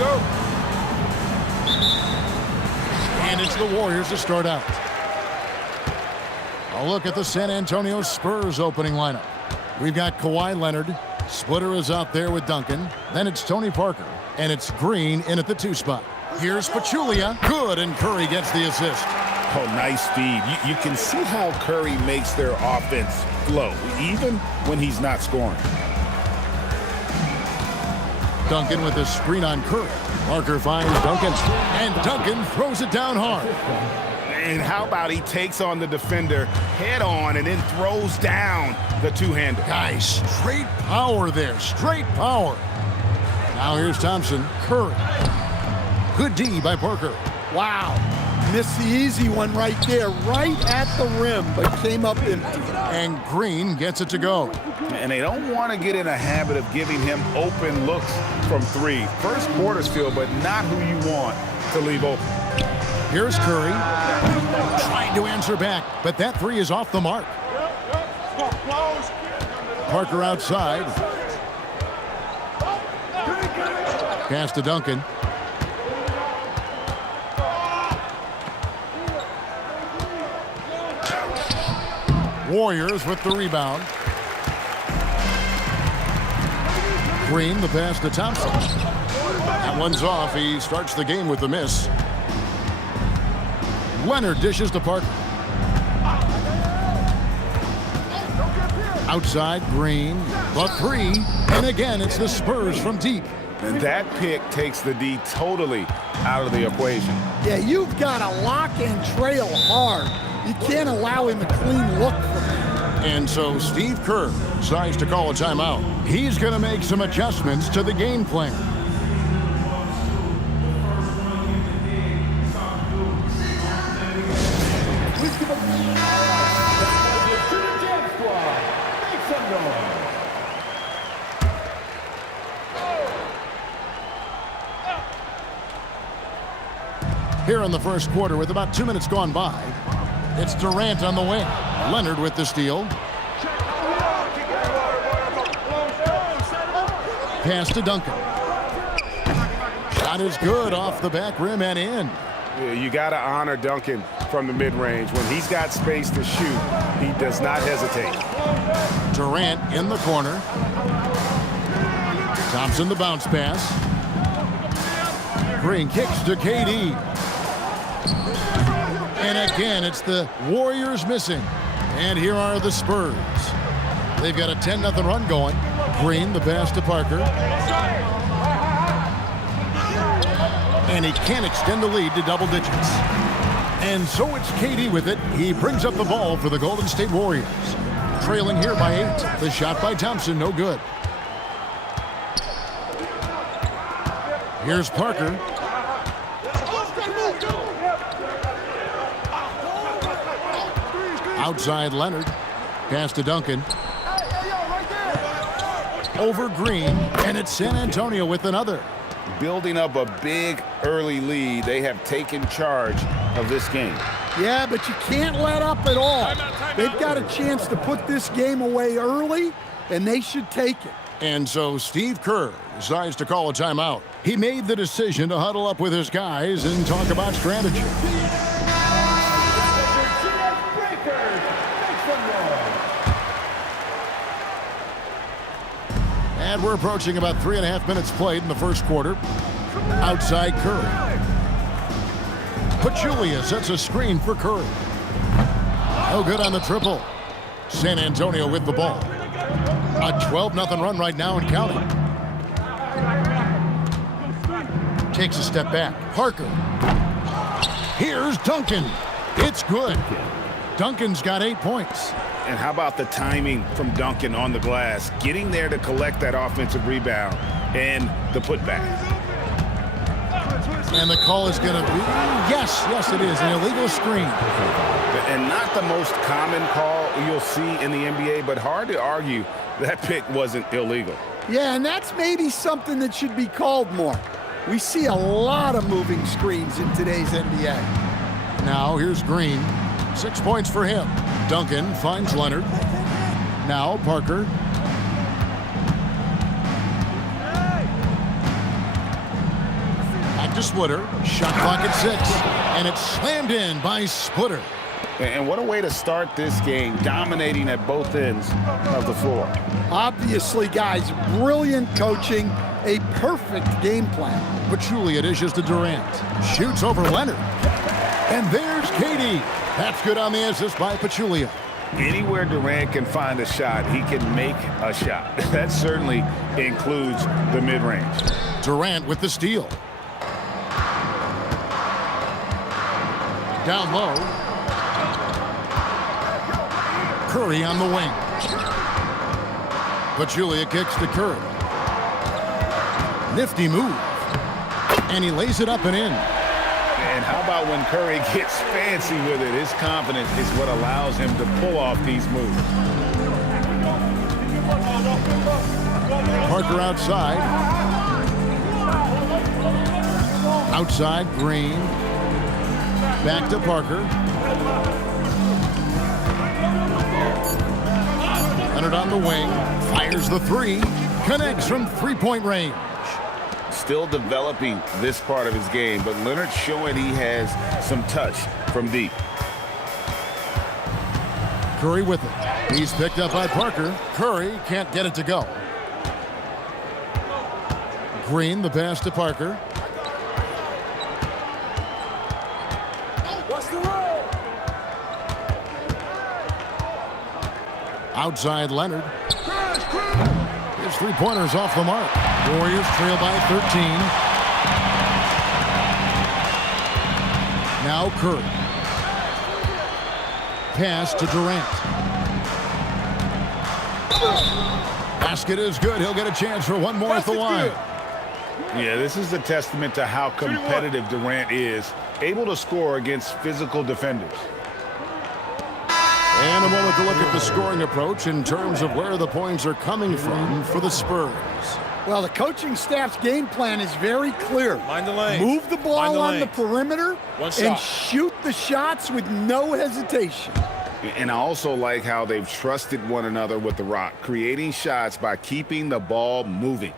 go. And it's the Warriors to start out. A look at the San Antonio Spurs opening lineup. We've got Kawhi Leonard. Splitter is out there with Duncan. Then it's Tony Parker. And it's Green in at the 2 spot. Here's Pachulia. Good, and Curry gets the assist. Oh, nice feed. You can see how Curry makes their offense flow, even when he's not scoring. Duncan with a screen on Curry. Parker finds Duncan, and Duncan throws it down hard. And how about he takes on the defender head on and then throws down the two-hander. Guys, straight power there, straight power. Now here's Thompson. Curry. Good D by Parker. Wow. Missed the easy one right there, right at the rim, but came up empty. And Green gets it to go. And they don't want to get in a habit of giving him open looks from 3. First quarter's feel, but not who you want to leave open. Here's Curry. Trying to answer back, but that 3 is off the mark. Parker outside. Pass to Duncan. Warriors with the rebound. Green, the pass to Thompson. That one's off. He starts the game with a miss. Leonard dishes to Parker. Outside, Green. The 3. And again, it's the Spurs from deep. And that pick takes the D totally out of the equation. Yeah, you've got to lock and trail hard. You can't allow him a clean look from him. And so Steve Kerr decides to call a timeout. He's going to make some adjustments to the game plan. Here in the first quarter with about 2 minutes gone by, it's Durant on the wing. Leonard with the steal. Pass to Duncan. Shot is good off the back rim and in. Yeah, you got to honor Duncan from the mid-range. When he's got space to shoot, he does not hesitate. Durant in the corner. Thompson the bounce pass. Green kicks to KD. And again, it's the Warriors missing. And here are the Spurs. They've got a 10-0 run going. Green, the pass to Parker. And he can't extend the lead to double digits. And so it's KD with it. He brings up the ball for the Golden State Warriors. Trailing here by 8. The shot by Thompson, no good. Here's Parker. Outside Leonard. Pass to Duncan. Over Green. And it's San Antonio with another. Building up a big early lead, they have taken charge of this game. Yeah, but you can't let up at all. They've got a chance to put this game away early, and they should take it. And so Steve Kerr decides to call a timeout. He made the decision to huddle up with his guys and talk about strategy. And we're approaching about 3.5 minutes played in the first quarter. Outside Curry. Pachulia sets a screen for Curry. No good on the triple. San Antonio with the ball. A 12-0 run right now and counting. Takes a step back. Parker. Here's Duncan. It's good. Duncan's got 8 points. And how about the timing from Duncan on the glass, getting there to collect that offensive rebound and the putback. And the call is going to be, yes, it is, an illegal screen. And not the most common call you'll see in the NBA, but hard to argue that pick wasn't illegal. Yeah, and that's maybe something that should be called more. We see a lot of moving screens in today's NBA. Now here's Green. 6 points for him. Duncan finds Leonard. Now Parker. to Splitter. Shot clock at 6. And it's slammed in by Splitter. And what a way to start this game, dominating at both ends of the floor. Obviously, guys, brilliant coaching, a perfect game plan. Pachulia dishes to Durant. Shoots over Leonard. And there's KD. That's good on the assist by Pachulia. Anywhere Durant can find a shot, he can make a shot. That certainly includes the mid-range. Durant with the steal. Down low. Curry on the wing. Pachulia kicks to Curry. Nifty move. And he lays it up and in. And how about when Curry gets fancy with it? His confidence is what allows him to pull off these moves. Parker outside. Outside, Green. Back to Parker. Leonard on the wing. Fires the three. Connects from three-point range. Still developing this part of his game, but Leonard showing he has some touch from deep. Curry with it. He's picked up by Parker. Curry can't get it to go. Green, the pass to Parker. Outside Leonard. His three-pointer's off the mark. Warriors trail by 13. Now Curry. Pass to Durant. Basket is good. He'll get a chance for one more at the line. Yeah, this is a testament to how competitive Durant is, able to score against physical defenders. And a moment to look at the scoring approach in terms of where the points are coming from for the Spurs. Well, the coaching staff's game plan is very clear. Mind the lane. Move the ball on the perimeter and shoot the shots with no hesitation. And I also like how they've trusted one another with the rock, creating shots by keeping the ball moving.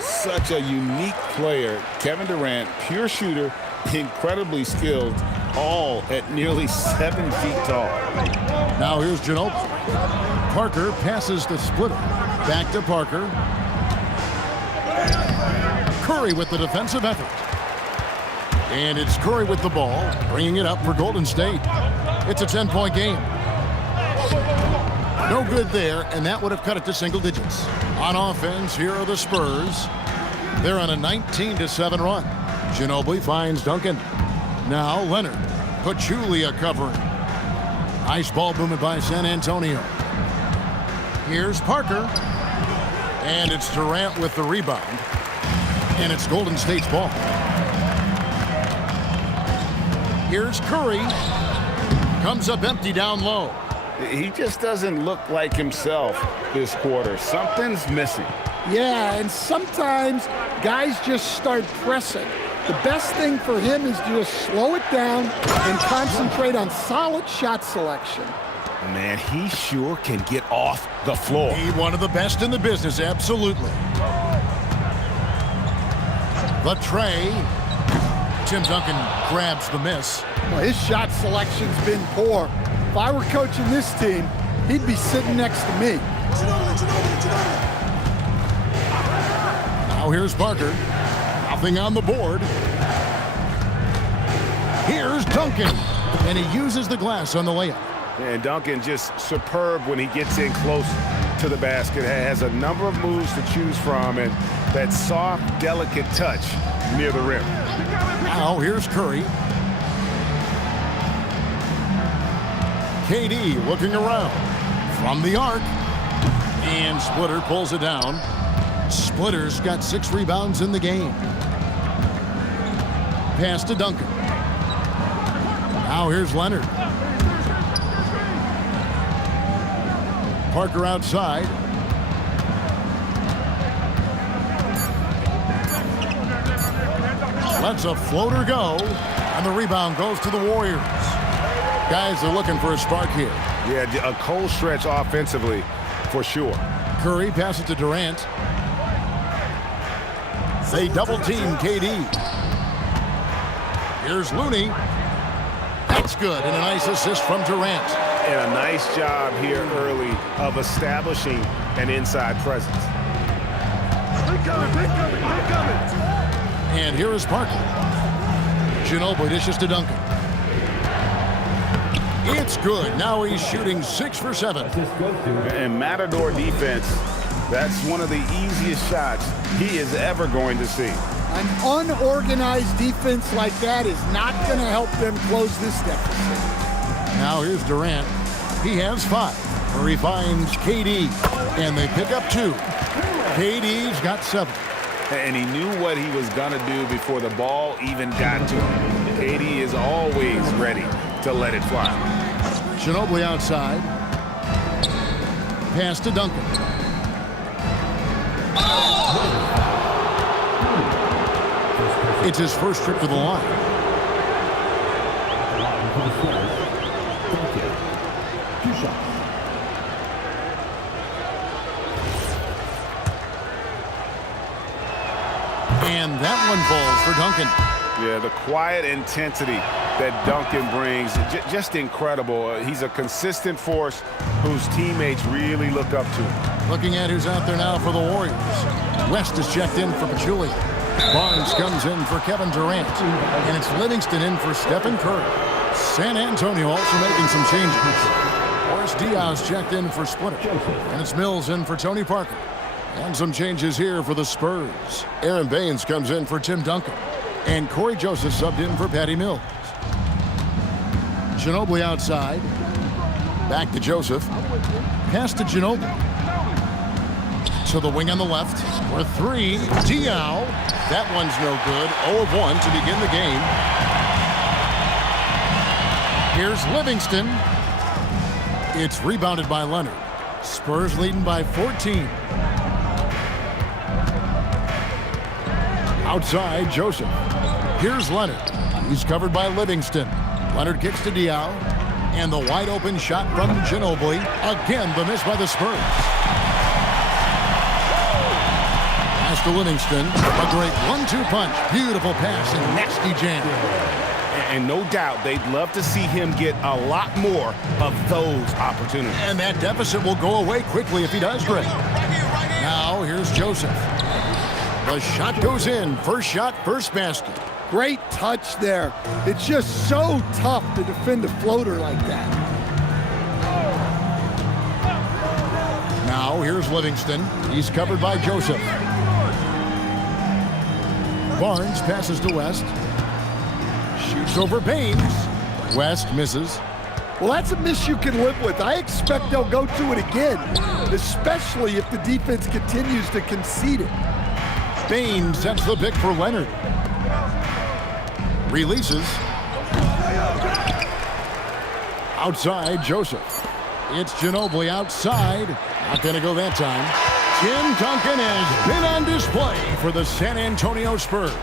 Such a unique player. Kevin Durant, pure shooter, incredibly skilled, all at nearly 7 feet tall. Now here's Ginobili. Parker passes to Splitter. Back to Parker. Curry with the defensive effort. And it's Curry with the ball, bringing it up for Golden State. It's a 10-point game. No good there, and that would have cut it to single digits. On offense, here are the Spurs. They're on a 19-7 run. Ginobili finds Duncan. Now Leonard. Pachulia covering. Ice ball movement by San Antonio. Here's Parker. And it's Durant with the rebound. And it's Golden State's ball. Here's Curry. Comes up empty down low. He just doesn't look like himself this quarter. Something's missing. Yeah, and sometimes guys just start pressing. The best thing for him is to just slow it down and concentrate on solid shot selection. Man, he sure can get off the floor. He's one of the best in the business, absolutely. The tray. Tim Duncan grabs the miss. Well, his shot selection's been poor. If I were coaching this team, he'd be sitting next to me. Now here's Parker. Nothing on the board. Here's Duncan. And he uses the glass on the layup. And Duncan just superb when he gets in close to the basket. Has a number of moves to choose from, and that soft, delicate touch near the rim. Now here's Curry. KD looking around from the arc. And Splitter pulls it down. Splitter's got 6 rebounds in the game. Pass to Duncan. Now here's Leonard. Parker outside. Lets a floater go. And the rebound goes to the Warriors. Guys are looking for a spark here. Yeah, a cold stretch offensively for sure. Curry passes to Durant. They double team KD. Here's Looney. That's good, and a nice assist from Durant. And a nice job here early of establishing an inside presence. And here is Parker. Ginobili dishes to Duncan. It's good. Now he's shooting 6 for 7. And Matador defense, that's one of the easiest shots he is ever going to see. An unorganized defense like that is not going to help them close this deficit. Now here's Durant. He has 5, where he finds KD, and they pick up 2. KD's got 7. And he knew what he was going to do before the ball even got to him. KD is always ready to let it fly. Ginobili outside. Pass to Duncan. It's his first trip to the line. And that one falls for Duncan. Yeah, the quiet intensity that Duncan brings, just incredible. He's a consistent force whose teammates really look up to. Looking at who's out there now for the Warriors. West is checked in for Pachulia. Barnes comes in for Kevin Durant. And it's Livingston in for Stephen Curry. San Antonio also making some changes. Boris Diaz checked in for Splitter. And it's Mills in for Tony Parker. And some changes here for the Spurs. Aaron Baines comes in for Tim Duncan. And Corey Joseph subbed in for Patty Mills. Ginobili outside. Back to Joseph. Pass to Ginobili. To the wing on the left. For 3. Diaw. That one's no good. 0 of 1 to begin the game. Here's Livingston. It's rebounded by Leonard. Spurs leading by 14. Outside, Joseph. Here's Leonard. He's covered by Livingston. Leonard kicks to Diaw. And the wide open shot from Ginobili. Again, the miss by the Spurs. Pass to Livingston. A great 1-2 punch. Beautiful pass and nasty jam. And no doubt they'd love to see him get a lot more of those opportunities. And that deficit will go away quickly if he does great. Now here's Joseph. The shot goes in. First shot, first basket. Great touch there. It's just so tough to defend a floater like that. Now here's Livingston. He's covered by Joseph. Barnes passes to West. Shoots over Baines. West misses. Well, that's a miss you can live with. I expect they'll go to it again, especially if the defense continues to concede it. Baines sets the pick for Leonard. Releases. Outside, Joseph. It's Ginobili outside. Not going to go that time. Tim Duncan has been on display for the San Antonio Spurs.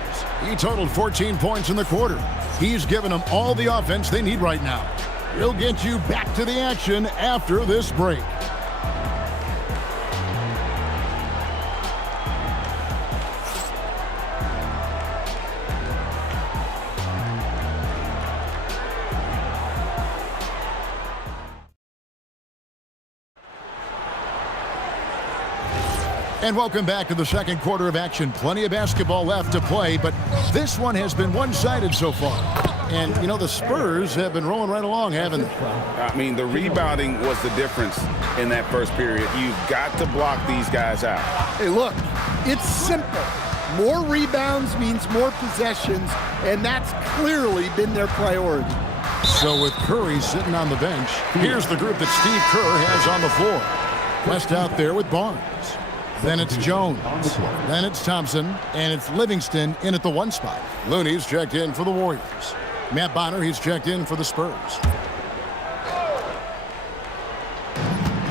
He totaled 14 points in the quarter. He's given them all the offense they need right now. We'll get you back to the action after this break. And welcome back to the second quarter of action. Plenty of basketball left to play, but this one has been one-sided so far. And, you know, the Spurs have been rolling right along, haven't they? I mean, the rebounding was the difference in that first period. You've got to block these guys out. Hey, look, it's simple. More rebounds means more possessions, and that's clearly been their priority. So with Curry sitting on the bench, here's the group that Steve Kerr has on the floor. West out there with Barnes. Then it's Jones. Then it's Thompson. And it's Livingston in at the 1 spot. Looney's checked in for the Warriors. Matt Bonner, he's checked in for the Spurs.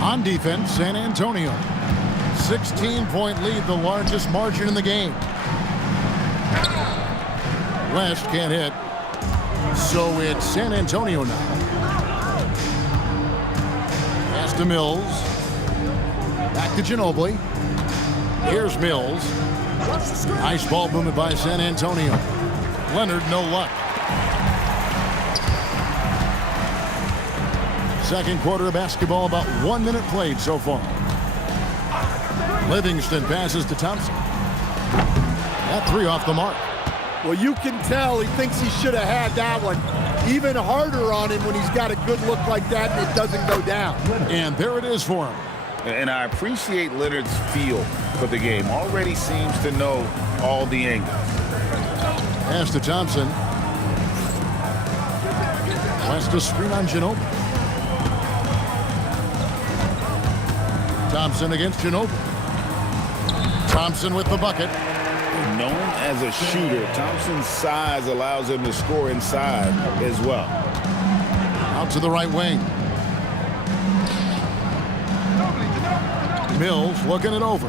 On defense, San Antonio. 16-point lead, the largest margin in the game. West can't hit. So it's San Antonio now. Pass to Mills. Back to Ginobili. Here's Mills. Nice ball movement by San Antonio. Leonard, no luck. Second quarter of basketball, about 1 minute played so far. Livingston passes to Thompson. That three off the mark. Well, you can tell he thinks he should have had that one. Even harder on him when he's got a good look like that and it doesn't go down. And there it is for him. And I appreciate Leonard's feel for the game. Already seems to know all the angles. Pass to Thompson. West to screen on Ginobili. Thompson against Ginobili. Thompson with the bucket. Known as a shooter, Thompson's size allows him to score inside as well. Out to the right wing. Mills looking it over.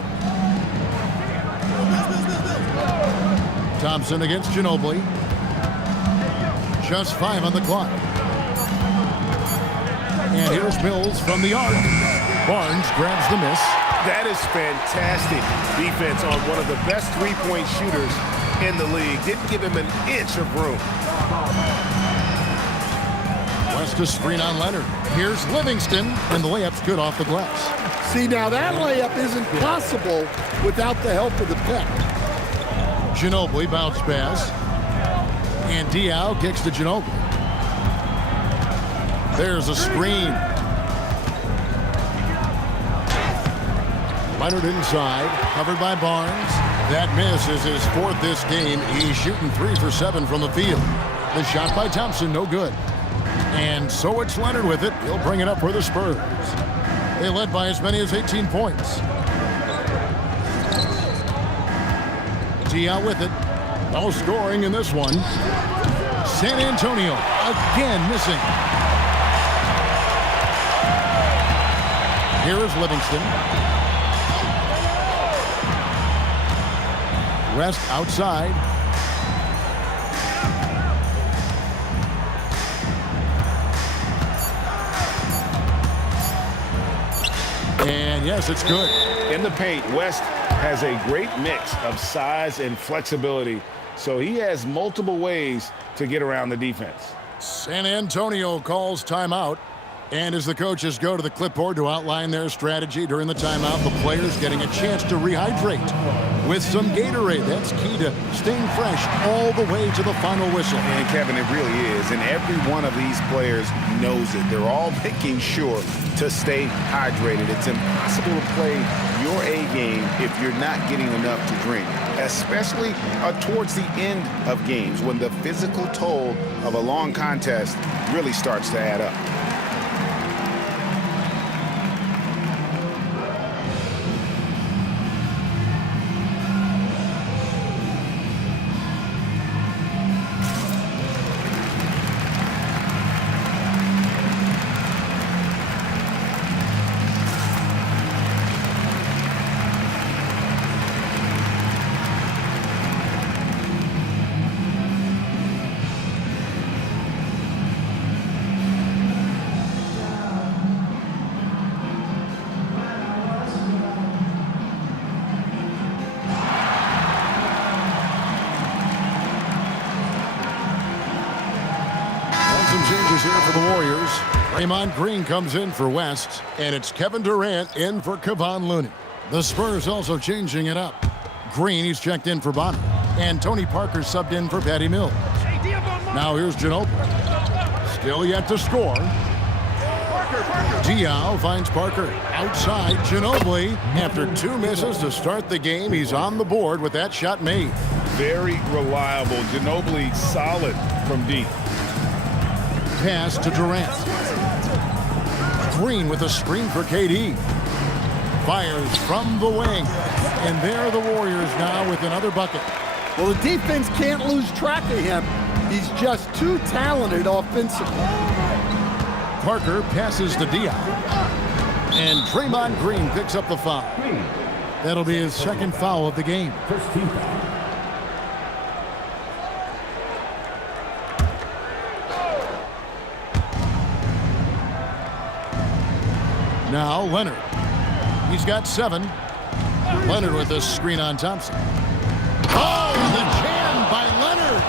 Thompson against Ginobili. Just 5 on the clock. And here's Mills from the arc. Barnes grabs the miss. That is fantastic defense on one of the best three-point shooters in the league. Didn't give him an inch of room. West to screen on Leonard. Here's Livingston, and the layup's good off the glass. See, now that layup isn't possible without the help of the pick. Ginobili bounce pass. And Diaw kicks to Ginobili. There's a screen. Leonard inside, covered by Barnes. That miss is his 4th this game. He's shooting 3 for 7 from the field. The shot by Thompson, no good. And so it's Leonard with it. He'll bring it up for the Spurs. They led by as many as 18 points. Diaw with it. No scoring in this one. San Antonio again missing. Here is Livingston. West outside. And yes, it's good. In the paint, West has a great mix of size and flexibility, so he has multiple ways to get around the defense. San Antonio calls timeout. And as the coaches go to the clipboard to outline their strategy during the timeout, the players getting a chance to rehydrate with some Gatorade. That's key to staying fresh all the way to the final whistle. And Kevin, it really is. And every one of these players knows it. They're all making sure to stay hydrated. It's impossible to play your A game if you're not getting enough to drink, especially towards the end of games when the physical toll of a long contest really starts to add up. Changes here for the Warriors. Draymond Green comes in for West, and it's Kevin Durant in for Kevon Looney. The Spurs also changing it up. Green, he's checked in for Bonner, and Tony Parker subbed in for Patty Mills. Now here's Ginobili. Still yet to score. Diaw finds Parker outside. Ginobili, after 2 misses to start the game, he's on the board with that shot made. Very reliable. Ginobili solid from deep. Pass to Durant. Green with a screen for KD. Fires from the wing. And there are the Warriors now with another bucket. Well, the defense can't lose track of him. He's just too talented offensively. Parker passes to Diaw. And Draymond Green picks up the foul. That'll be his 2nd foul of the game. Now Leonard. He's got 7. Leonard with a screen on Thompson. Oh, the jam by Leonard.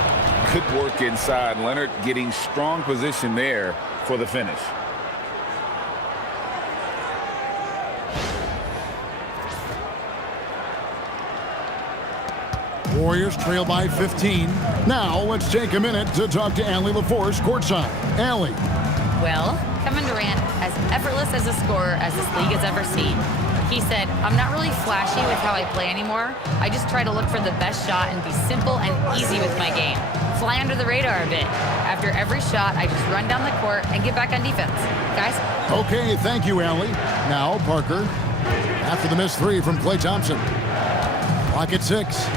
Good work inside. Leonard getting strong position there for the finish. Warriors trail by 15. Now let's take a minute to talk to Allie LaForce courtside. Allie. Well, Kevin Durant, as effortless as a scorer as this league has ever seen. He said, I'm not really flashy with how I play anymore. I just try to look for the best shot and be simple and easy with my game. Fly under the radar a bit. After every shot, I just run down the court and get back on defense. Guys? Okay, thank you, Allie. Now, Parker. After the missed three from Klay Thompson. Clock at 6.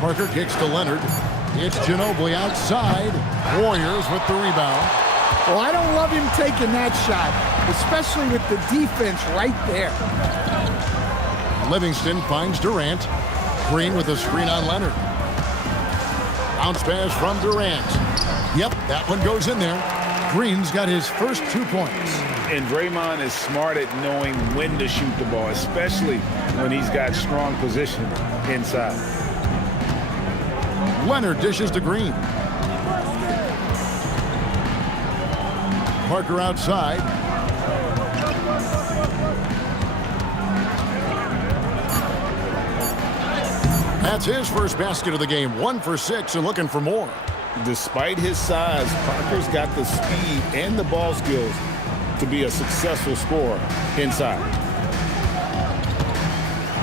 Parker kicks to Leonard. It's Ginobili outside. Warriors with the rebound. Well, I don't love him taking that shot, especially with the defense right there. Livingston finds Durant. Green with a screen on Leonard. Bounce pass from Durant. Yep, that one goes in there. Green's got his first 2 points. And Draymond is smart at knowing when to shoot the ball, especially when he's got strong position inside. Leonard dishes to Green. Parker outside. That's his first basket of the game. 1 for 6 and looking for more. Despite his size, Parker's got the speed and the ball skills to be a successful scorer inside.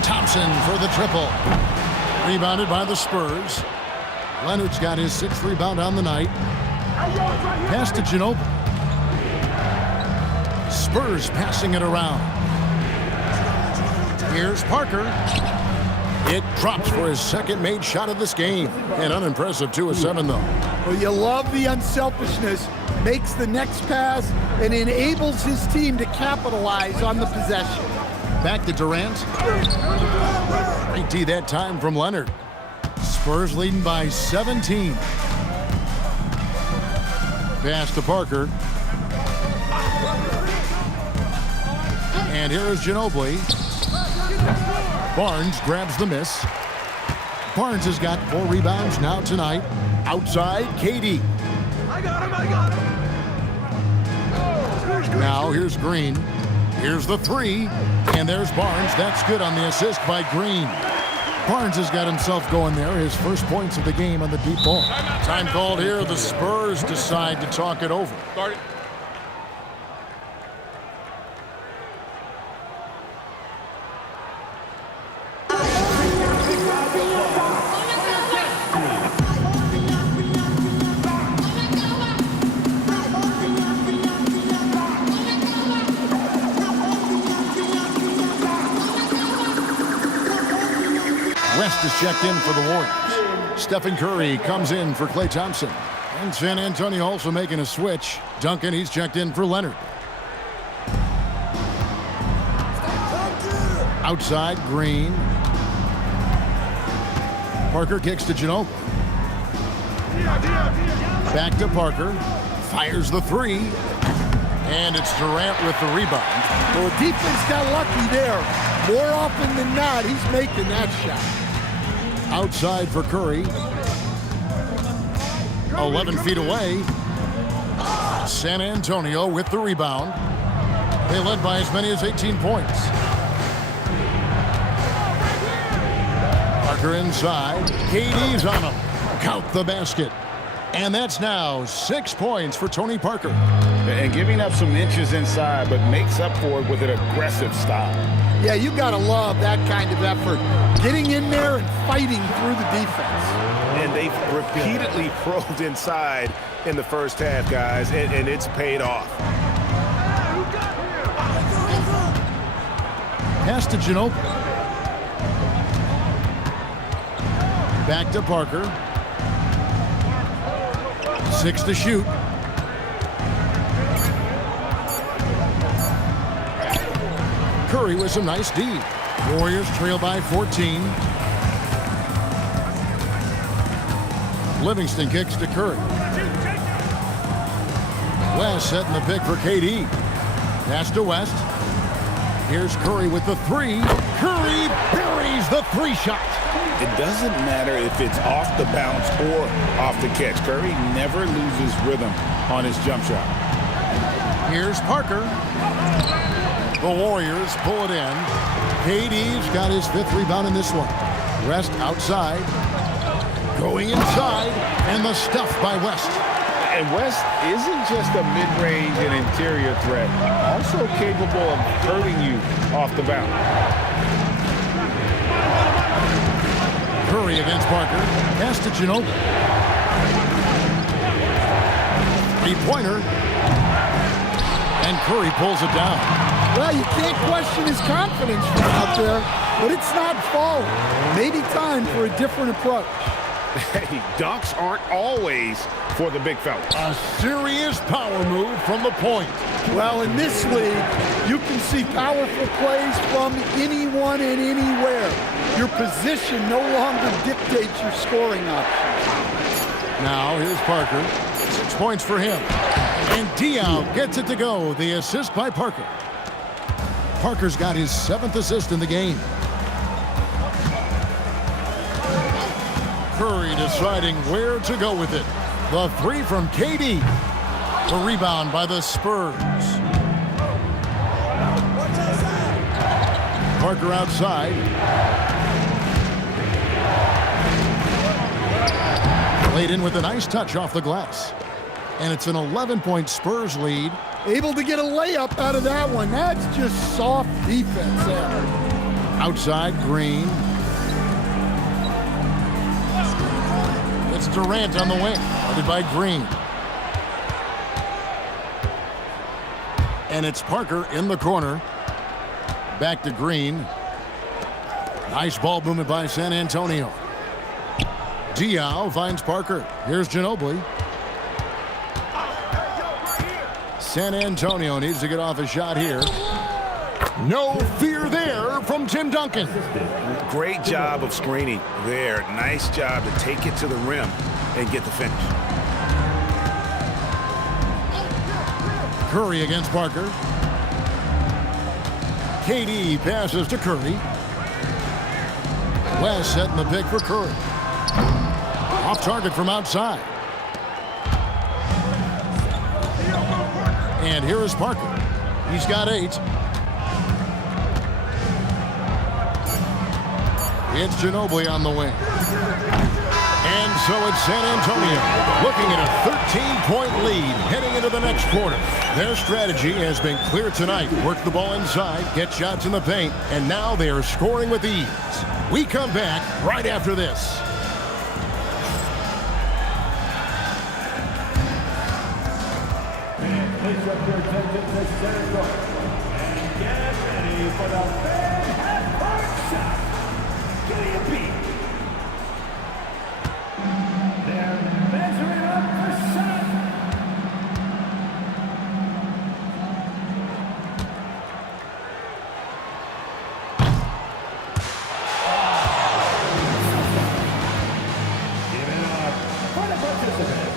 Thompson for the triple. Rebounded by the Spurs. Leonard's got his 6th rebound on the night. Pass to Ginobili. Spurs passing it around. Here's Parker. It drops for his second made shot of this game. An unimpressive 2 of 7, though. Well, you love the unselfishness. Makes the next pass and enables his team to capitalize on the possession. Back to Durant. Great D that time from Leonard. Spurs leading by 17. Pass to Parker. And here is Ginobili. Barnes grabs the miss. Barnes has got 4 rebounds now tonight. Outside, KD. I got him. Now here's Green. Here's the 3. And there's Barnes. That's good on the assist by Green. Barnes has got himself going there. His first points of the game on the deep ball. Time called here. The Spurs decide to talk it over. West is checked in for the Warriors. Stephen Curry comes in for Klay Thompson. And San Antonio also making a switch. Duncan, he's checked in for Leonard. Outside, Green. Parker kicks to Ginobili. Back to Parker. Fires the 3. And it's Durant with the rebound. Well, the defense got lucky there. More often than not, he's making that shot. Outside for Curry. 11 feet away. San Antonio with the rebound. They led by as many as 18 points. Parker inside. KD's on him. Count the basket. And that's now 6 points for Tony Parker. And giving up some inches inside, but makes up for it with an aggressive style. Yeah, you got to love that kind of effort. Getting in there and fighting through the defense. And they've repeatedly probed inside in the first half, guys, and it's paid off. Pass to Ginobili. Back to Parker. 6 to shoot. Curry with some nice D. Warriors trail by 14. Livingston kicks to Curry. West setting the pick for KD. Pass to West. Here's Curry with the three. Curry buries the three shot. It doesn't matter if it's off the bounce or off the catch. Curry never loses rhythm on his jump shot. Here's Parker. The Warriors pull it in. KD's got his 5th rebound in this one. West outside. Going inside. And the stuff by West. And West isn't just a mid-range and interior threat, also capable of hurting you off the bounce. Curry against Parker. Pass to Ginobili. Three-pointer. And Curry pulls it down. Well, you can't question his confidence from out there, but it's not falling. Maybe time for a different approach. Hey, dunks aren't always for the big fella. A serious power move from the point. Well, in this league, you can see powerful plays from anyone and anywhere. Your position no longer dictates your scoring options. Now, here's Parker. 6 points for him. And Diaw gets it to go. The assist by Parker. Parker's got his 7th assist in the game. Curry deciding where to go with it. The three from KD. The rebound by the Spurs. Parker outside. Laid in with a nice touch off the glass. And it's an 11-point Spurs lead. Able to get a layup out of that one. That's just soft defense there. Outside, Green. It's Durant on the wing, guarded by Green. And it's Parker in the corner. Back to Green. Nice ball movement by San Antonio. Diaw finds Parker. Here's Ginobili. San Antonio needs to get off a shot here. No fear there from Tim Duncan. Great job of screening there. Nice job to take it to the rim and get the finish. Curry against Parker. KD passes to Curry. West setting the pick for Curry. Off target from outside. And here is Parker. He's got 8. It's Ginobili on the wing. And so it's San Antonio looking at a 13-point lead heading into the next quarter. Their strategy has been clear tonight. Work the ball inside, get shots in the paint, and now they are scoring with ease. We come back right after this. Please up your attention to center court. And get ready for the big half-court shot. Killian Beat. They're measuring up for shot. Give it up for the participant.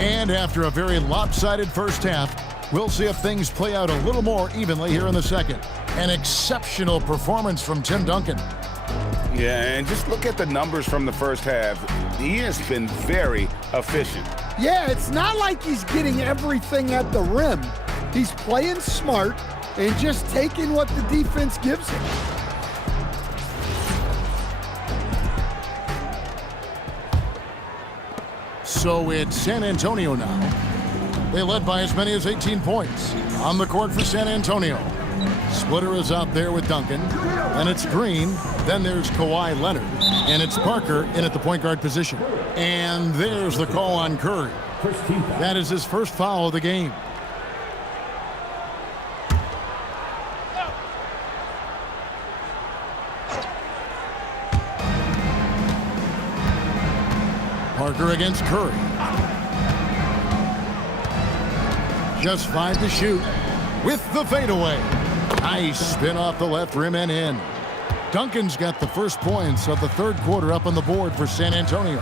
And after a very lopsided first half, we'll see if things play out a little more evenly here in the second. An exceptional performance from Tim Duncan. Yeah, and just look at the numbers from the first half. He has been very efficient. Yeah, it's not like he's getting everything at the rim. He's playing smart and just taking what the defense gives him. So it's San Antonio now. They led by as many as 18 points. On the court for San Antonio, Splitter is out there with Duncan. And it's Green. Then there's Kawhi Leonard. And it's Parker in at the point guard position. And there's the call on Curry. That is his first foul of the game. Parker against Curry. Just 5 to shoot with the fadeaway. Nice spin off the left rim and in. Duncan's got the first points of the third quarter up on the board for San Antonio.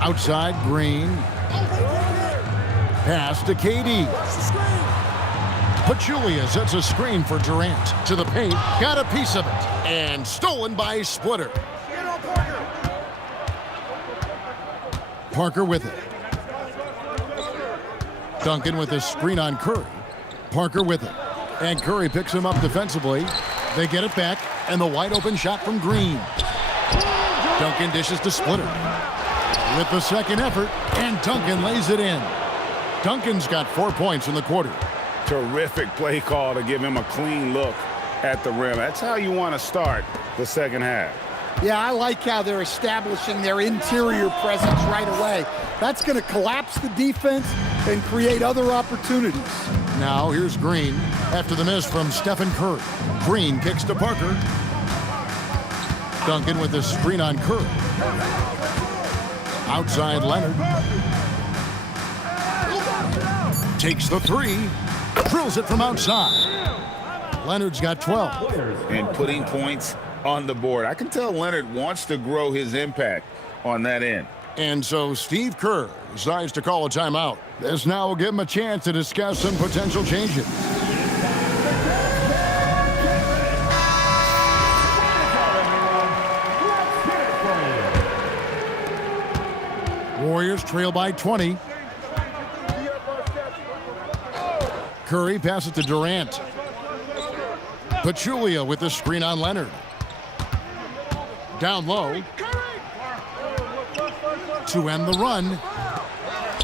Outside, Green. Pass to KD. Pachulia sets a screen for Durant. To the paint. Got a piece of it. And stolen by Splitter. Parker with it. Duncan with a screen on Curry. Parker with it. And Curry picks him up defensively. They get it back, and the wide open shot from Green. Duncan dishes to Splitter. With the second effort, and Duncan lays it in. Duncan's got 4 points in the quarter. Terrific play call to give him a clean look at the rim. That's how you want to start the second half. Yeah, I like how they're establishing their interior presence right away. That's going to collapse the defense and create other opportunities. Now here's Green after the miss from Stephen Curry. Green kicks to Parker. Duncan with the screen on Curry. Outside Leonard. Takes the three. Drills it from outside. Leonard's got 12. And putting points on the board. I can tell Leonard wants to grow his impact on that end. And so Steve Kerr decides to call a timeout. This now will give him a chance to discuss some potential changes. Warriors trail by 20. Curry passes to Durant. Pachulia with the screen on Leonard. Down low. To end the run.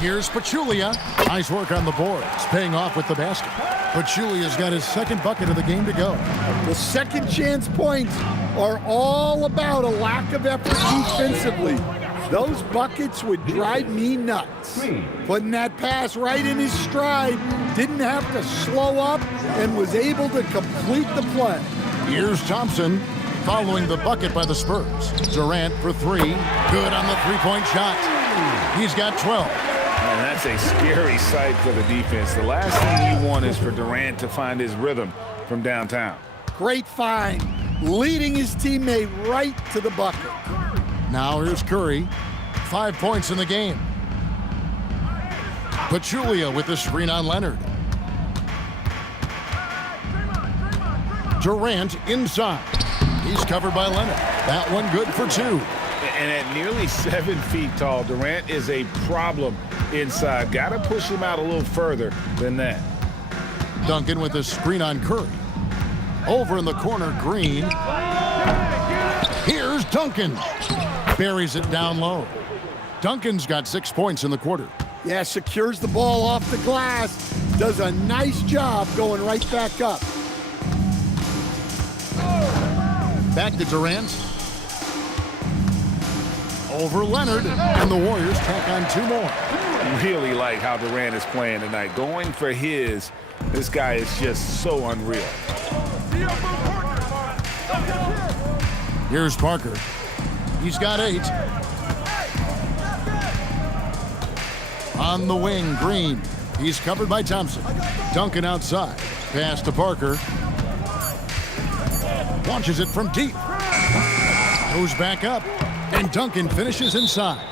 Here's Pachulia. Nice work on the boards. Paying off with the basket. Pachulia's got his second bucket of the game to go. The second chance points are all about a lack of effort defensively. Those buckets would drive me nuts. Putting that pass right in his stride, didn't have to slow up, and was able to complete the play. Here's Thompson following the bucket by the Spurs. Durant for three. Good on the three-point shot. He's got 12. And that's a scary sight for the defense. The last thing you want is for Durant to find his rhythm from downtown. Great find, leading his teammate right to the bucket. Now here's Curry. 5 points in the game. Pachulia with the screen on Leonard. Durant inside. He's covered by Leonard. That one good for 2. And at nearly 7 feet tall, Durant is a problem inside. Got to push him out a little further than that. Duncan with the screen on Curry. Over in the corner, Green. Here's Duncan. Buries it down low. Duncan's got 6 points in the quarter. Yeah, secures the ball off the glass. Does a nice job going right back up. Back to Durant. Over Leonard. And the Warriors tack on 2 more. Really like how Durant is playing tonight. Going for his. This guy is just so unreal. Here's Parker. He's got 8. On the wing, Green. He's covered by Thompson. Duncan outside. Pass to Parker. Launches it from deep. Goes back up. And Duncan finishes inside.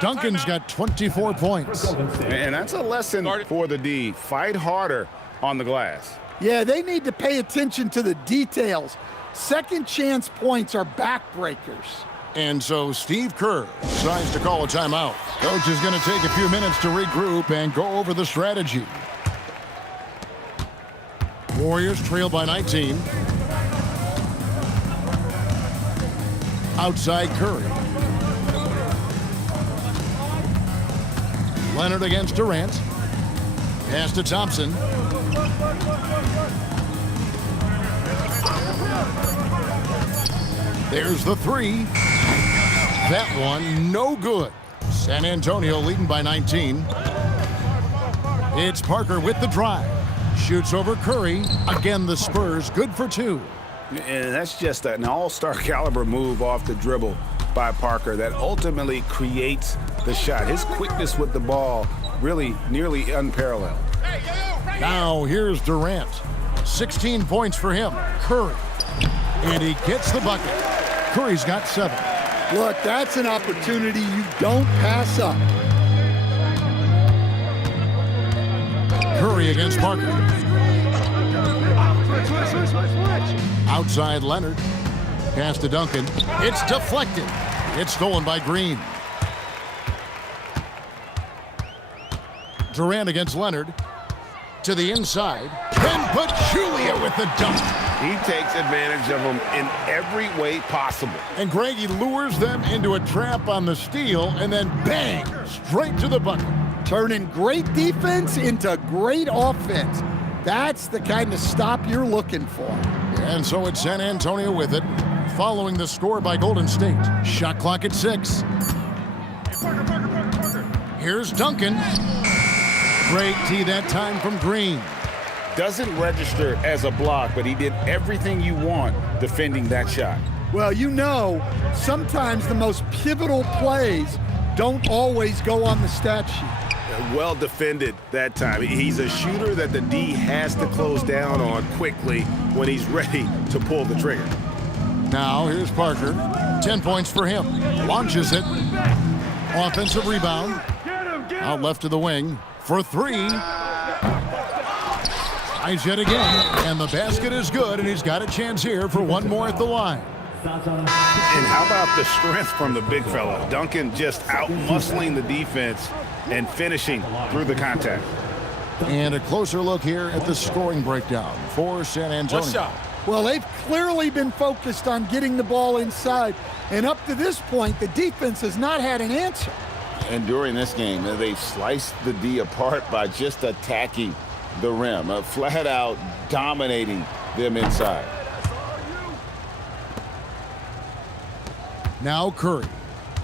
Duncan's got 24 points. And that's a lesson for the D. Fight harder on the glass. Yeah, they need to pay attention to the details. Second chance points are backbreakers. And so Steve Kerr decides to call a timeout. Coach is going to take a few minutes to regroup and go over the strategy. Warriors trail by 19. Outside Curry. Leonard against Durant. Pass to Thompson. There's the three. That one, no good. San Antonio leading by 19. It's Parker with the drive. Shoots over Curry. Again, the Spurs good for two. And that's just an all-star caliber move off the dribble by Parker that ultimately creates the shot. His quickness with the ball really nearly unparalleled. Now here's Durant. 16 points for him. Curry. And he gets the bucket. Curry's got 7. Look, that's an opportunity you don't pass up. Curry against Parker. Outside Leonard. Pass to Duncan. It's deflected. It's stolen by Green. Durant against Leonard. To the inside. And Pachulia with the dunk. He takes advantage of them in every way possible. And Greg, he lures them into a trap on the steal, and then bang, straight to the bucket. Turning great defense into great offense. That's the kind of stop you're looking for. And so it's San Antonio with it, following the score by Golden State. Shot clock at 6. Here's Duncan. Great tee that time from Green. Doesn't register as a block, but he did everything you want defending that shot. Well, you know, sometimes the most pivotal plays don't always go on the stat sheet. Well defended that time. He's a shooter that the D has to close down on quickly when he's ready to pull the trigger. Now here's Parker. 10 points for him. Launches it. Offensive rebound. Out left to the wing. For 3. Tries yet again. And the basket is good, and he's got a chance here for one more at the line. And how about the strength from the big fella? Duncan just out-muscling the defense and finishing through the contact. And a closer look here at the scoring breakdown for San Antonio. Well, they've clearly been focused on getting the ball inside. And up to this point, the defense has not had an answer. And during this game, they've sliced the D apart by just attacking the rim, flat out dominating them inside. Now Curry.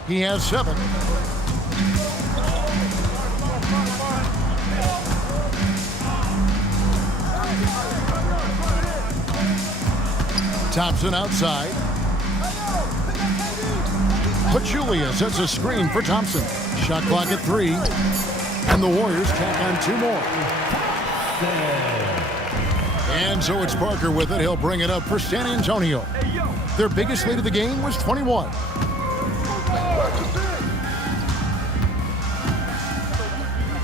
He has 7. Thompson outside. Pachulia sets a screen for Thompson. Shot clock at 3. And the Warriors tack on 2 more. And so it's Parker with it. He'll bring it up for San Antonio. Their biggest lead of the game was 21.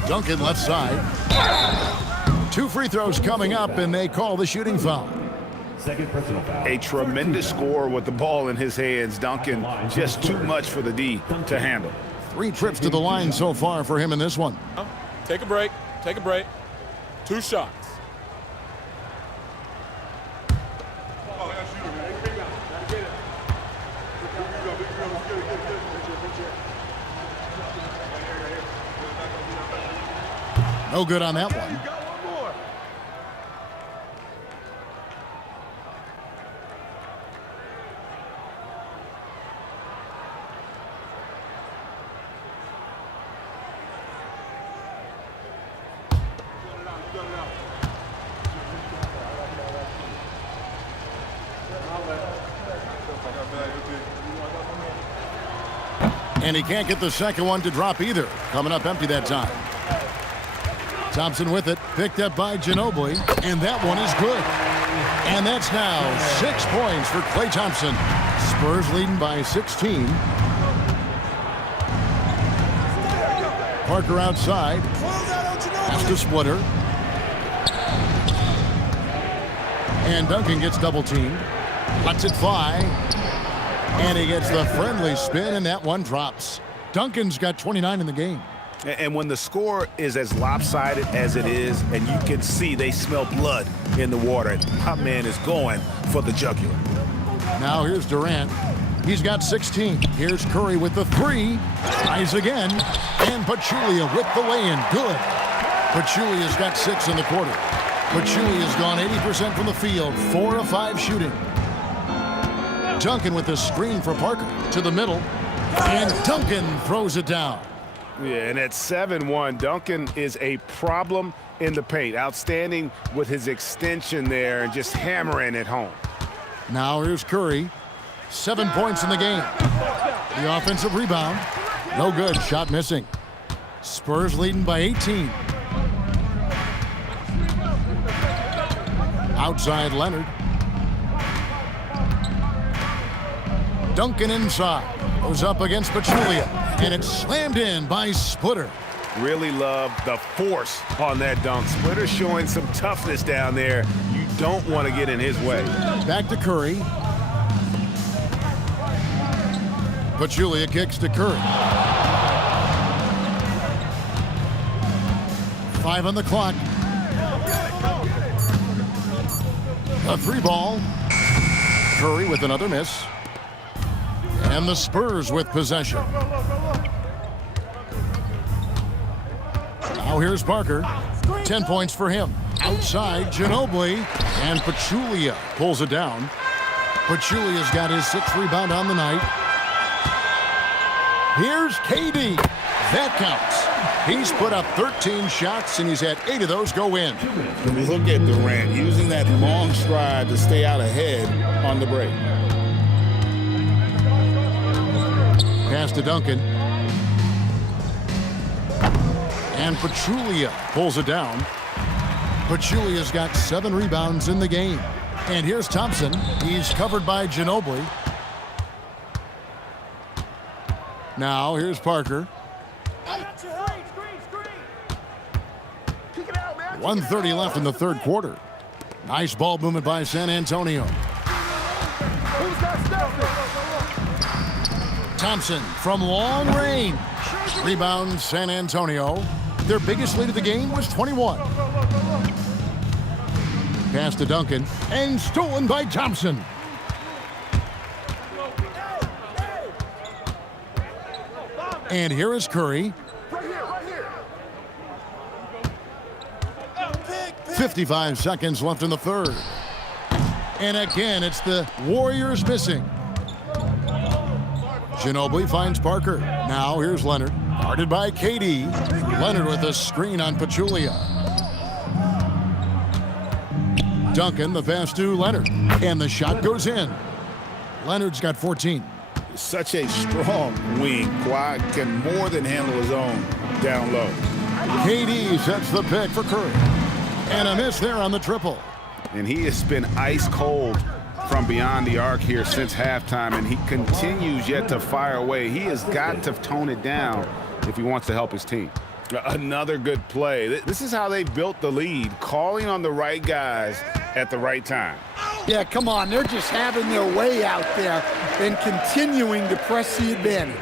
Duncan left side. 2 free throws coming up, and they call the shooting foul. Second personal foul. A tremendous score with the ball in his hands. Duncan just too much for the D to handle. 3 trips to the line so far for him in this one. Take a break. Take a break. 2 shots. No good on that one. And he can't get the second one to drop either. Coming up empty that time. Thompson with it, picked up by Ginobili, and that one is good. And that's now 6 points for Klay Thompson. Spurs leading by 16. Parker outside. Pass to Splitter. And Duncan gets double teamed. Lets it fly. And he gets the friendly spin, and that one drops. Duncan's got 29 in the game. And when the score is as lopsided as it is, and you can see they smell blood in the water, my man is going for the jugular. Now here's Durant. He's got 16. Here's Curry with the 3. Tries again. And Pachulia with the lay-in. Good. Pachulia's got 6 in the quarter. Pachulia's gone 80% from the field. 4 of 5 shooting. Duncan with the screen for Parker to the middle. And Duncan throws it down. Yeah, and at 7-1, Duncan is a problem in the paint. Outstanding with his extension there and just hammering it home. Now here's Curry. 7 points in the game. The offensive rebound. No good. Shot missing. Spurs leading by 18. Outside Leonard. Duncan inside. Goes up against Pachulia. And it's slammed in by Splitter. Really love the force on that dunk. Splitter showing some toughness down there. You don't want to get in his way. Back to Curry. Pachulia kicks to Curry. 5 on the clock. A 3-ball. Curry with another miss. And the Spurs with possession. Now here's Parker. 10 points for him. Outside, Ginobili. And Pachulia pulls it down. Pachulia's got his 6th rebound on the night. Here's KD. That counts. He's put up 13 shots, and he's had 8 of those go in. Look at Durant using that long stride to stay out ahead on the break. Pass to Duncan. And Pachulia pulls it down. Pachulia's got 7 rebounds in the game. And here's Thompson. He's covered by Ginobili. Now here's Parker. 1:30 left in the third quarter. Nice ball movement by San Antonio. Thompson from long range. Rebound San Antonio. Their biggest lead of the game was 21. Pass to Duncan. And stolen by Thompson. And here is Curry. 55 seconds left in the third. And again, it's the Warriors missing. Ginobili finds Parker. Now here's Leonard. Guarded by KD. Leonard with a screen on Pachulia. Duncan, the pass to Leonard. And the shot goes in. Leonard's got 14. Such a strong wing. Kawhi can more than handle his own down low. KD sets the pick for Curry. And a miss there on the triple. And he has been ice cold from beyond the arc here since halftime, and he continues yet to fire away. He has got to tone it down if he wants to help his team. Another good play. This is how they built the lead, calling on the right guys at the right time. Yeah, come on. They're just having their way out there and continuing to press the advantage.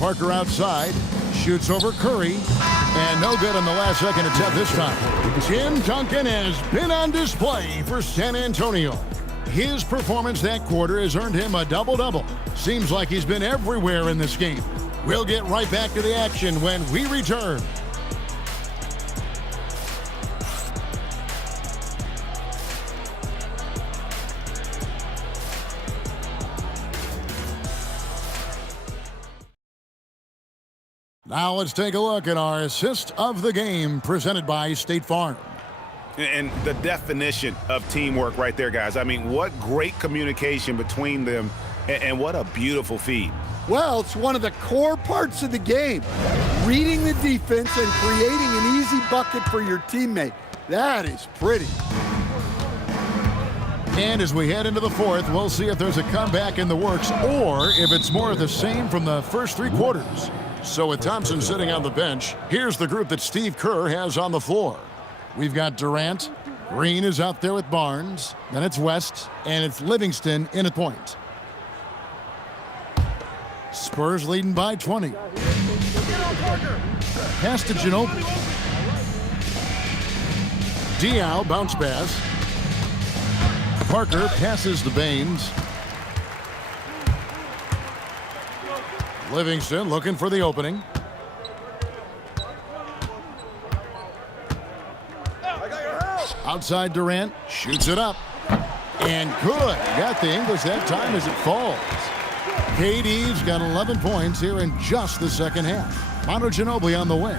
Parker outside. Shoots over Curry. And no good on the last second attempt this time. Tim Duncan has been on display for San Antonio. His performance that quarter has earned him a double-double. Seems like he's been everywhere in this game. We'll get right back to the action when we return. Now let's take a look at our assist of the game presented by State Farm. And the definition of teamwork right there, guys. I mean, what great communication between them, and what a beautiful feed. Well, it's one of the core parts of the game. Reading the defense and creating an easy bucket for your teammate. That is pretty. And as we head into the fourth, we'll see if there's a comeback in the works or if it's more of the same from the first 3 quarters. So with Thompson sitting on the bench, here's the group that Steve Kerr has on the floor. We've got Durant. Green is out there with Barnes. Then it's West, and it's Livingston in at point. Spurs leading by 20. Pass to Ginobili. Diaw bounce pass. Parker passes to Baines. Livingston looking for the opening. Outside Durant, shoots it up. And good. Got the English that time as it falls. KD's got 11 points here in just the second half. Manu Ginobili on the wing.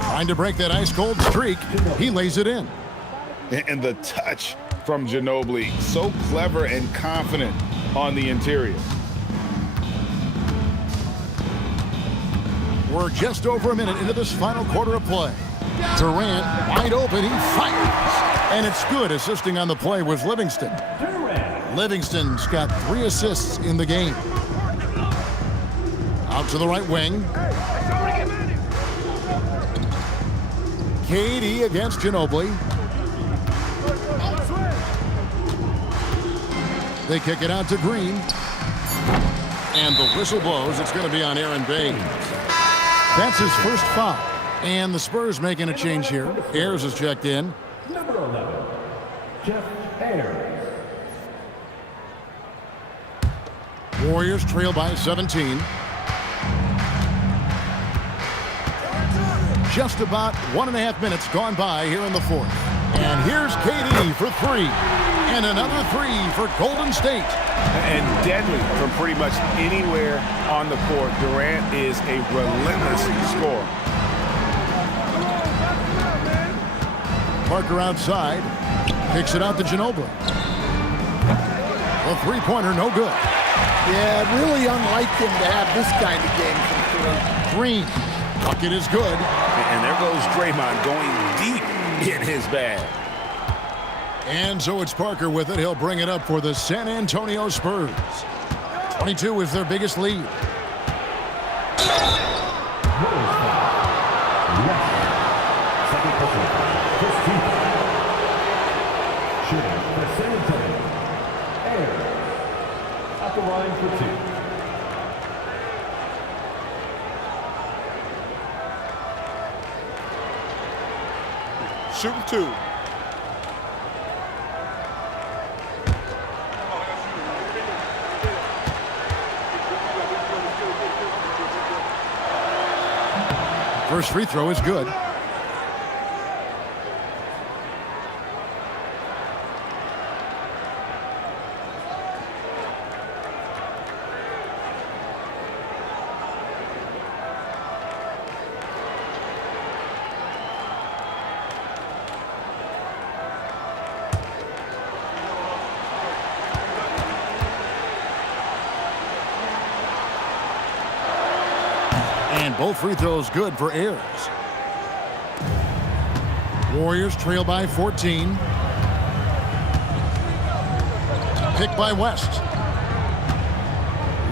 Trying to break that ice-cold streak. He lays it in. And the touch from Ginobili, so clever and confident on the interior. We're just over a minute into this final quarter of play. Durant wide open, he fires. And it's good. Assisting on the play was Livingston. Livingston's got 3 assists in the game. Out to the right wing. KD against Ginobili. They kick it out to Green. And the whistle blows. It's going to be on Aaron Baines. That's his first foul. And the Spurs making a change here. Ayers is checked in. Number 11, Jeff Ayers. Warriors trail by 17. Just about 1.5 minutes gone by here in the fourth. And here's KD for 3. And another 3 for Golden State. And deadly from pretty much anywhere on the court. Durant is a relentless scorer. Parker outside. Kicks it out to Ginobili. The three-pointer, no good. Yeah, really unlike him to have this kind of game from 3. Green. Bucket is good. And there goes Draymond going deep in his bag. And so it's Parker with it. He'll bring it up for the San Antonio Spurs. 22 is their biggest lead. Second person, shooting for San Antonio, Ayers at the line for 2. Shooting 2. First free throw is good. And both free throws good for Ayers. Warriors trail by 14. Pick by West.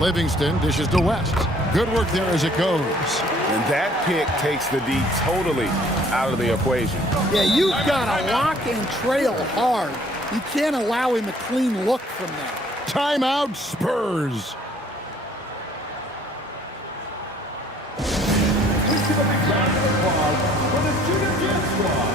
Livingston dishes to West. Good work there as it goes. And that pick takes the D totally out of the equation. Yeah, you've got to lock and trail hard. You can't allow him a clean look from that. Timeout, Spurs. Please give a big round of applause for the Junior Jam Squad.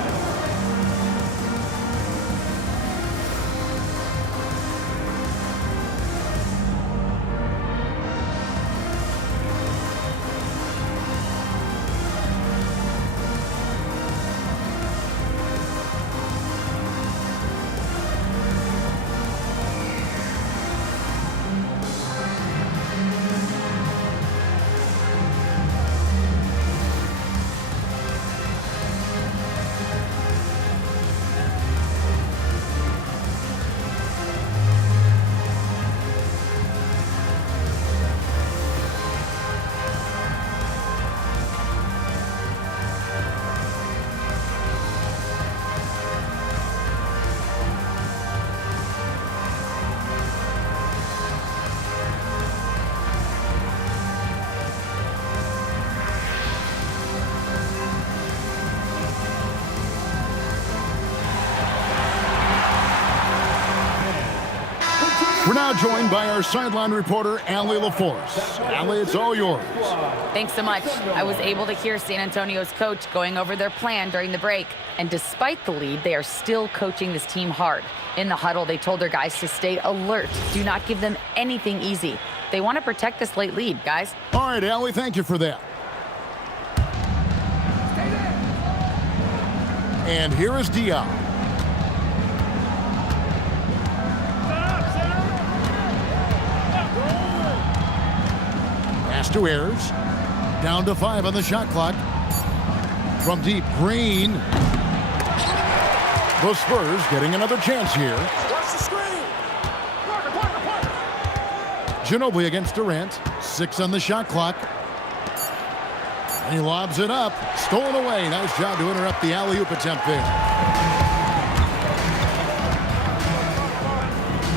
We're now joined by our sideline reporter, Allie LaForce. Allie, it's all yours. Thanks so much. I was able to hear San Antonio's coach going over their plan during the break. And despite the lead, they are still coaching this team hard. In the huddle, they told their guys to stay alert. Do not give them anything easy. They want to protect this late lead, guys. All right, Allie, thank you for that. And here is Diaz. Pass to Ayers. Down to 5 on the shot clock. From deep, Green. The Spurs getting another chance here. Watch the screen. Ginobili against Durant. 6 on the shot clock. And he lobs it up. Stolen away. Nice job to interrupt the alley-oop attempt there.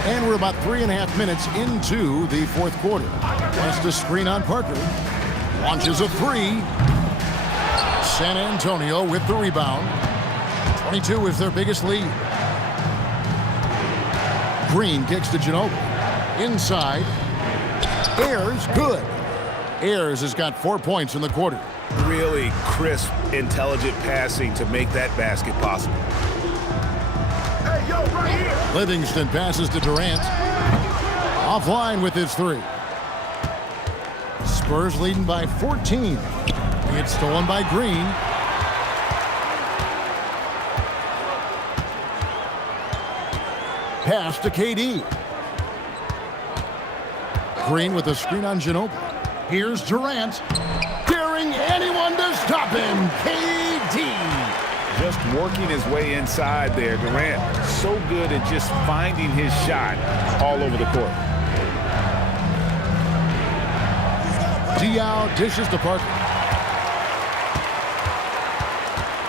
And we're about 3.5 minutes into the fourth quarter. Wants to screen on Parker. Launches a 3. San Antonio with the rebound. 22 is their biggest lead. Green kicks to Ginobili. Inside. Ayers, good. Ayers has got 4 points in the quarter. Really crisp, intelligent passing to make that basket possible. Hey, yo, right here. Livingston passes to Durant. Offline with his 3. Spurs leading by 14. It's stolen by Green. Pass to KD. Green with a screen on Ginobili. Here's Durant. Daring anyone to stop him. KD. Just working his way inside there. Durant, so good at just finding his shot all over the court. Diao dishes to Parker.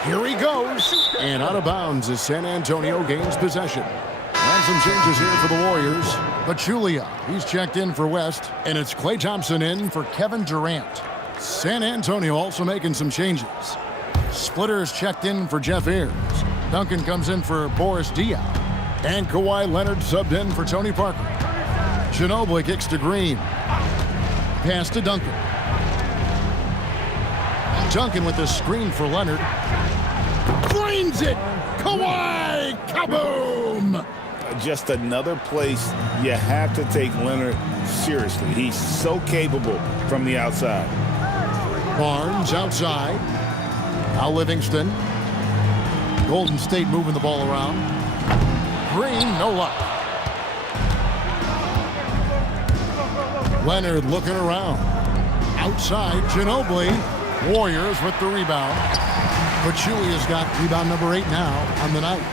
Here he goes. And out of bounds as San Antonio gains possession. And some changes here for the Warriors. Pachulia, he's checked in for West. And it's Klay Thompson in for Kevin Durant. San Antonio also making some changes. Splitters checked in for Jeff Ayers. Duncan comes in for Boris Diaw. And Kawhi Leonard subbed in for Tony Parker. Ginobili kicks to Green. Pass to Duncan. Duncan with the screen for Leonard. Drains it! Kawhi! Kaboom! Just another place you have to take Leonard seriously. He's so capable from the outside. Barnes outside. Now Livingston. Golden State moving the ball around. Green, no luck. Leonard looking around. Outside, Ginobili. Warriors with the rebound. Pachulia's got rebound number 8 now on the night.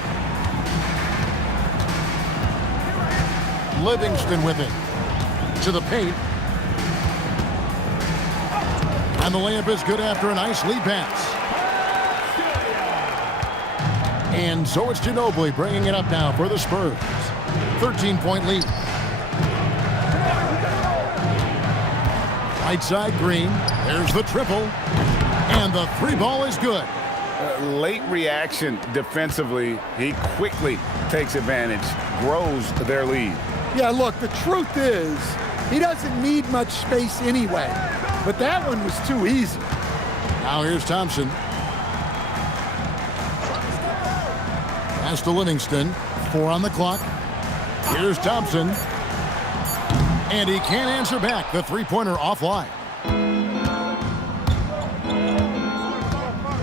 Livingston with it. To the paint. And the layup is good after a nice lead pass. And so it's Ginobili bringing it up now for the Spurs. 13-point lead. Right side, Green. There's the triple. And the 3 ball is good. Late reaction defensively. He quickly takes advantage, grows their lead. Yeah, look, the truth is, he doesn't need much space anyway. But that one was too easy. Now here's Thompson. Pass to Livingston. 4 on the clock. Here's Thompson. And he can't answer back. The three-pointer offline.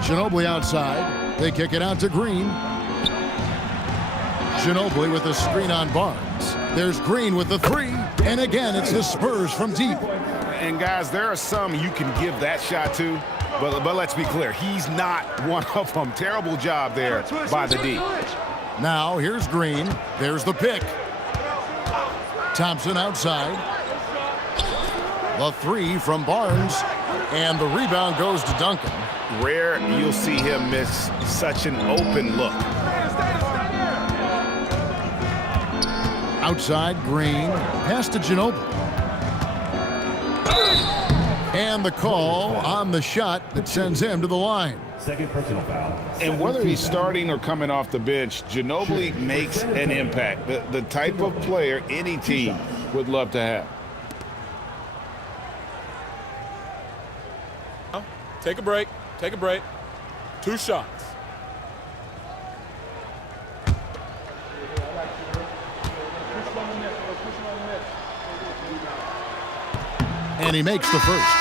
Ginobili outside. They kick it out to Green. Ginobili with a screen on Barnes. There's Green with the 3. And again, it's the Spurs from deep. And guys, there are some you can give that shot to, but let's be clear, he's not one of them. Terrible job there by the D. Now here's Green. There's the pick. Thompson outside. The 3 from Barnes. And the rebound goes to Duncan. Rare you'll see him miss such an open look. Outside, Green. Pass to Ginobili. And the call on the shot that sends him to the line. Second personal foul. And whether he's starting or coming off the bench, Ginobili makes an impact. The type of player any team would love to have. Take a break. Take a break. 2 shots. And he makes the first.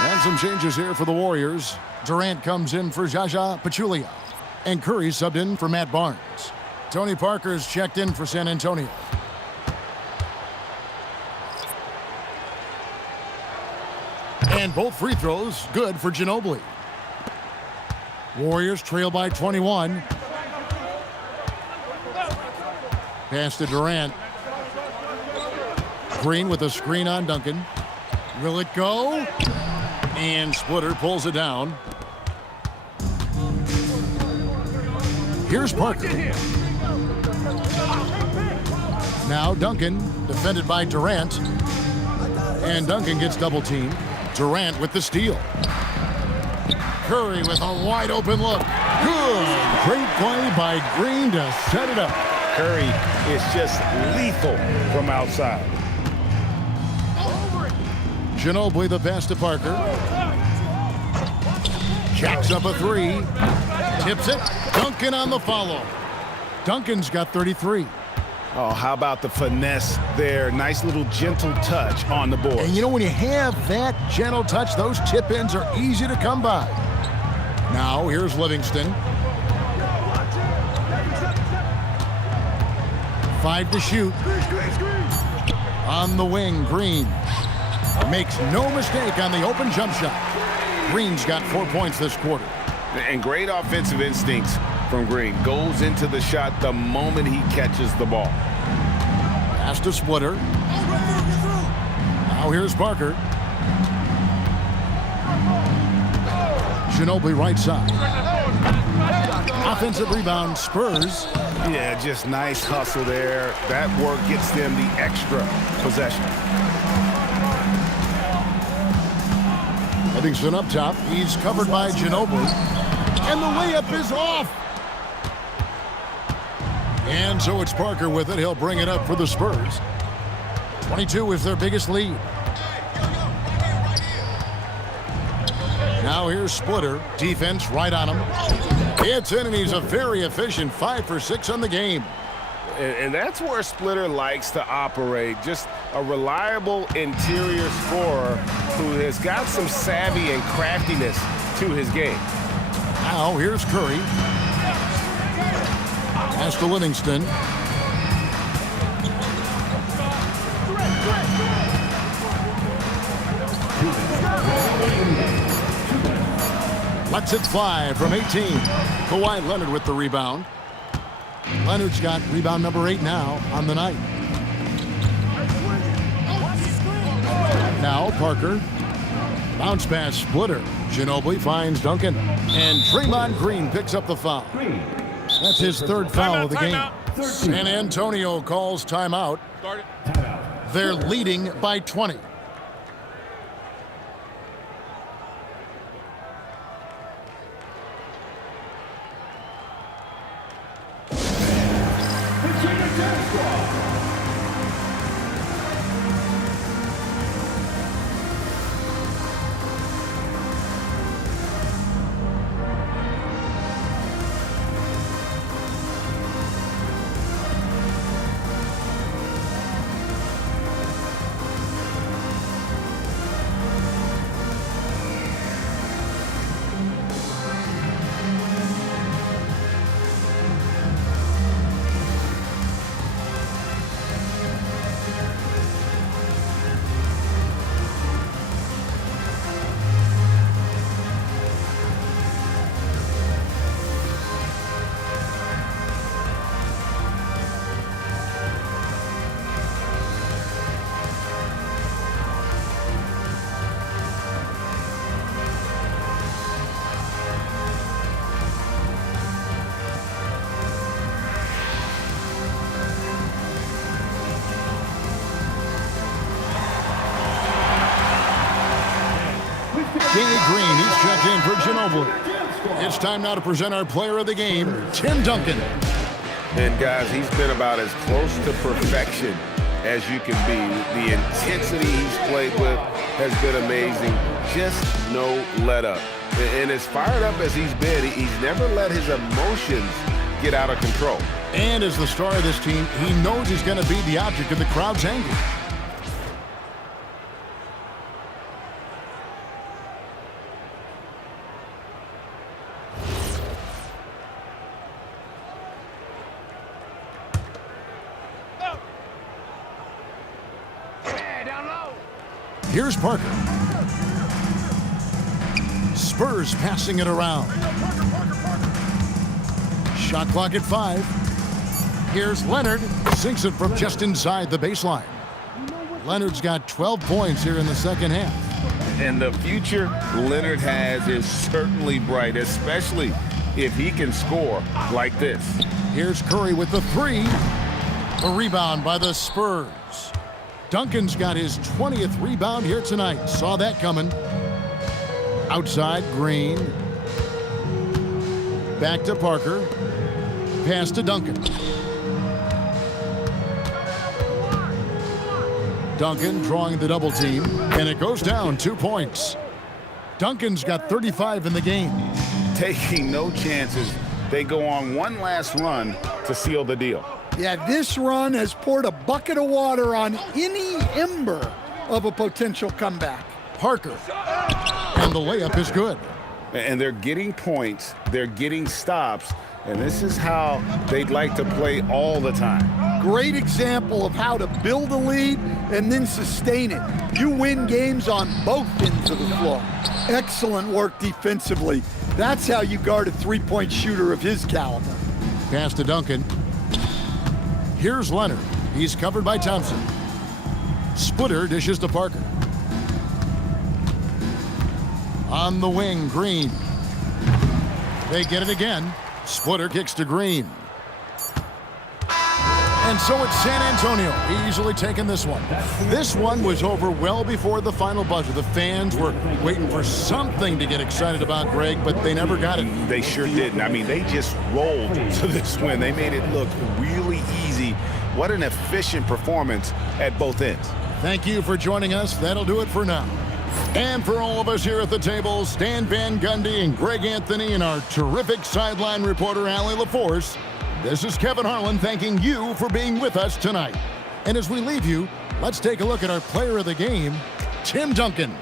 And some changes here for the Warriors. Durant comes in for Jaja Pachulia. And Curry subbed in for Matt Barnes. Tony Parker's checked in for San Antonio. And both free throws good for Ginobili. Warriors trail by 21. Pass to Durant. Green with a screen on Duncan. Will it go? And Splitter pulls it down. Here's Parker. Now Duncan, defended by Durant. And Duncan gets double teamed. Durant with the steal. Curry with a wide open look. Good. Great play by Green to set it up. Curry is just lethal from outside. Ginobili the pass to Parker. Jacks up a three. Tips it. Duncan on the follow. Duncan's got 33. Oh, how about the finesse there? Nice little gentle touch on the board. And you know, when you have that gentle touch, those tip-ins are easy to come by. Now, here's Livingston. 5 to shoot. On the wing, Green. Makes no mistake on the open jump shot. Green's got 4 points this quarter. And great offensive instincts from Green. Goes into the shot the moment he catches the ball. Pass to Splitter. Now here's Parker. Ginobili right side. Offensive rebound, Spurs. Yeah, just nice hustle there. That work gets them the extra possession. Livingston up top. He's covered by Ginobili. And the layup is off. And so it's Parker with it. He'll bring it up for the Spurs. 22 is their biggest lead. Now here's Splitter. Defense right on him. It's in, and he's a very efficient 5 for 6 on the game. And that's where Splitter likes to operate. Just a reliable interior scorer who has got some savvy and craftiness to his game. Now here's Curry. Pass to Livingston. Lets it fly from 18. Kawhi Leonard with the rebound. Leonard's got rebound number 8 now on the night. Now Parker. Bounce pass, Splitter. Ginobili finds Duncan. And Draymond Green picks up the foul. That's his third foul of the game. San Antonio calls timeout. They're leading by 20. Danny Green, he's checked in for Ginobili. It's time now to present our player of the game, Tim Duncan. And guys, he's been about as close to perfection as you can be. The intensity he's played with has been amazing. Just no let up. And as fired up as he's been, he's never let his emotions get out of control. And as the star of this team, he knows he's going to be the object of the crowd's anger. Here's Parker. Spurs passing it around. Shot clock at 5. Here's Leonard. Sinks it from just inside the baseline. Leonard's got 12 points here in the second half. And the future Leonard has is certainly bright, especially if he can score like this. Here's Curry with the 3. A rebound by the Spurs. Duncan's got his 20th rebound here tonight. Saw that coming. Outside, Green. Back to Parker. Pass to Duncan. Duncan drawing the double team, and it goes down 2 points. Duncan's got 35 in the game. Taking no chances. They go on one last run to seal the deal. Yeah, this run has poured a bucket of water on any ember of a potential comeback. Parker. And the layup is good. And they're getting points, they're getting stops, and this is how they'd like to play all the time. Great example of how to build a lead and then sustain it. You win games on both ends of the floor. Excellent work defensively. That's how you guard a three-point shooter of his caliber. Pass to Duncan. Here's Leonard. He's covered by Thompson. Splitter dishes to Parker. On the wing, Green. They get it again. Splitter kicks to Green. And so it's San Antonio easily taking this one. This one was over well before the final buzzer. The fans were waiting for something to get excited about, Greg, but they never got it. They sure didn't. I mean, they just rolled to this win. They made it look really easy. What an efficient performance at both ends. Thank you for joining us. That'll do it for now. And for all of us here at the table, Stan Van Gundy and Greg Anthony and our terrific sideline reporter, Allie LaForce, this is Kevin Harlan thanking you for being with us tonight. And as we leave you, let's take a look at our player of the game, Tim Duncan.